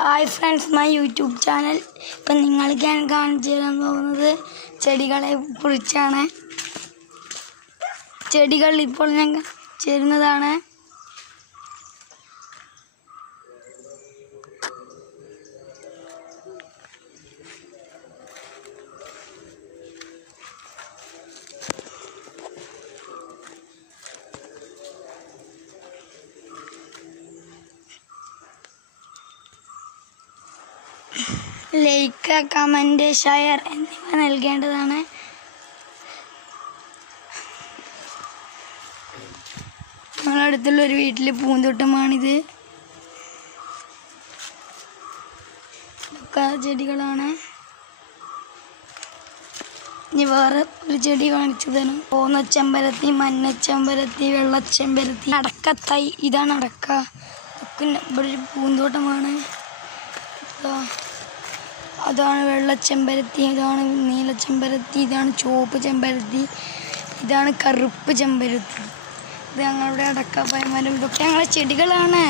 Hi friends, my YouTube channel. ഇപ്പം നിങ്ങൾക്ക് ഞാൻ കാണിച്ചു തരാൻ പോകുന്നത് ചെടികളെ കുറിച്ചാണ്. ചെടികൾ ഇപ്പോൾ ഞാൻ ചേരുന്നതാണ്. ലൈക്ക്, കമൻറ്റ്, ഷെയർ എന്നിവ നൽകേണ്ടതാണ്. ഞങ്ങളടുത്തുള്ളൊരു വീട്ടിലെ പൂന്തോട്ടമാണിത്. ഇതൊക്കെ ചെടികളാണ്. ഇനി വേറെ ഒരു ചെടി കാണിച്ചു തരാം. ഓന്നച്ചെമ്പരത്തി, മഞ്ഞച്ചെമ്പരത്തി, വെള്ളച്ചെമ്പരത്തി, അടക്കത്തൈ. ഇതാണ് അടക്ക. ഇവിടെ ഒരു പൂന്തോട്ടമാണ്. അതാണ് വെള്ളച്ചെമ്പരത്തി, ഇതാണ് നീലച്ചെമ്പരത്തി, ഇതാണ് ചുവപ്പ് ചെമ്പരത്തി, ഇതാണ് കറുപ്പ് ചെമ്പരത്തി. ഇത് ഞങ്ങളുടെ അടക്കപ്പായ മരം. ഇതൊക്കെ ഞങ്ങളുടെ ചെടികളാണ്.